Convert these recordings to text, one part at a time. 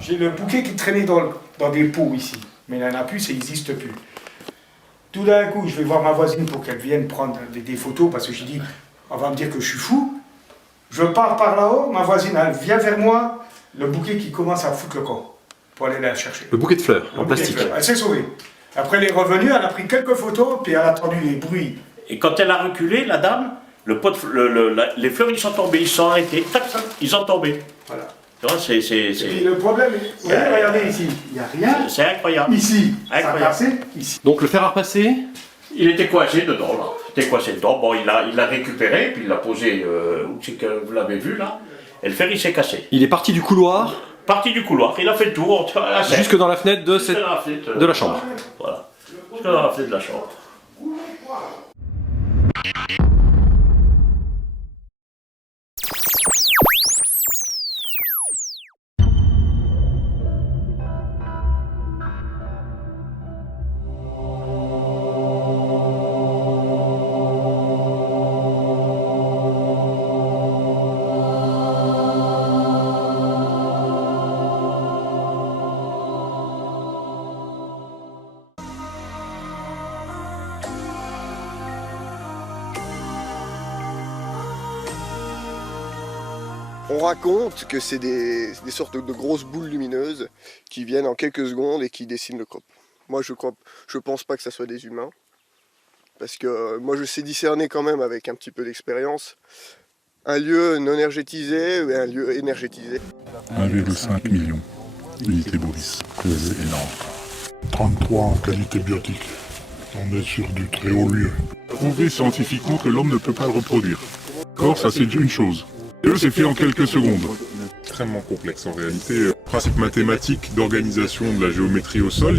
j'ai le bouquet qui traînait dans des pots ici. Mais il n'y en a plus, ça n'existe plus. Tout d'un coup, je vais voir ma voisine pour qu'elle vienne prendre des photos, parce que j'ai dit, on va me dire que je suis fou. Je pars par là-haut, ma voisine, elle vient vers moi, le bouquet qui commence à foutre le camp, pour aller la chercher. Le bouquet de fleurs, en plastique. Elle s'est sauvée. Après, elle est revenue, elle a pris quelques photos, puis elle a entendu les bruits. Et quand elle a reculé, la dame, les fleurs, ils sont tombés, ils sont arrêtés, tac, tac, ils sont tombés. Voilà. Tu vois, Et puis le problème, regardez ici, il n'y a rien. C'est incroyable. Ici, Incroyable. ça a cassé, ici. Donc le fer à repasser, Il était coincé dedans, là. Il était coincé dedans. Bon, il l'a récupéré, puis il l'a posé, où c'est que vous l'avez vu, là. Et le fer, il s'est cassé. il est parti du couloir Parti du couloir, il a fait le tour, à la scène. jusque dans la fenêtre de, Jusque dans la fenêtre, de la chambre. Voilà. Jusque dans la fenêtre de la chambre. On raconte que c'est des sortes de grosses boules lumineuses qui viennent en quelques secondes et qui dessinent le COP. Moi je pense pas que ça soit des humains, parce que moi je sais discerner quand même avec un petit peu d'expérience un lieu non énergétisé et un lieu énergétisé. 1,5 million d'unités Boris, c'est énorme. 33 en qualité biotique. On est sur du très haut lieu. Prouver scientifiquement que l'homme ne peut pas le reproduire. D'accord, ça c'est une chose. Et eux, c'est fait en quelques secondes. Extrêmement complexe en réalité. Le principe mathématique d'organisation de la géométrie au sol,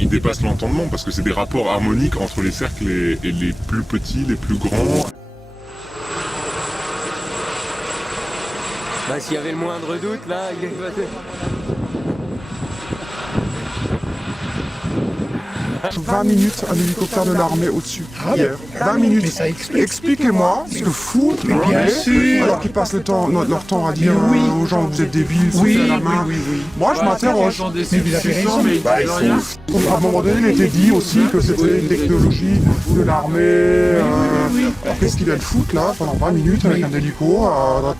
ils dépassent l'entendement parce que c'est des rapports harmoniques entre les cercles et les plus petits, les plus grands. Bah s'il y avait le moindre doute là, il est... 20 minutes, un hélicoptère de l'armée au-dessus. Hier. 20 minutes. Expliquez-moi ce que foutent l'armée alors qu'ils passent leur temps à dire aux gens vous êtes débiles, c'est à la main. Moi je m'interroge. Mais vous avez raison, mais... À un moment donné, il était dit aussi que c'était une technologie de l'armée. Alors qu'est-ce qu'ils viennent foutre là pendant 20 minutes avec un hélico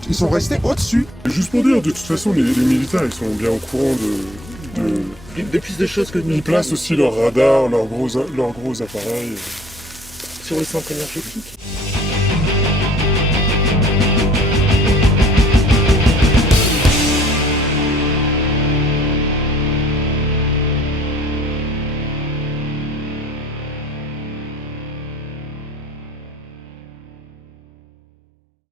ils sont restés au-dessus. Juste pour dire, de toute façon, les militaires, ils sont bien au courant De plus de choses que nous. Ils placent aussi leur radar, leurs gros appareils. Sur les centres énergétiques.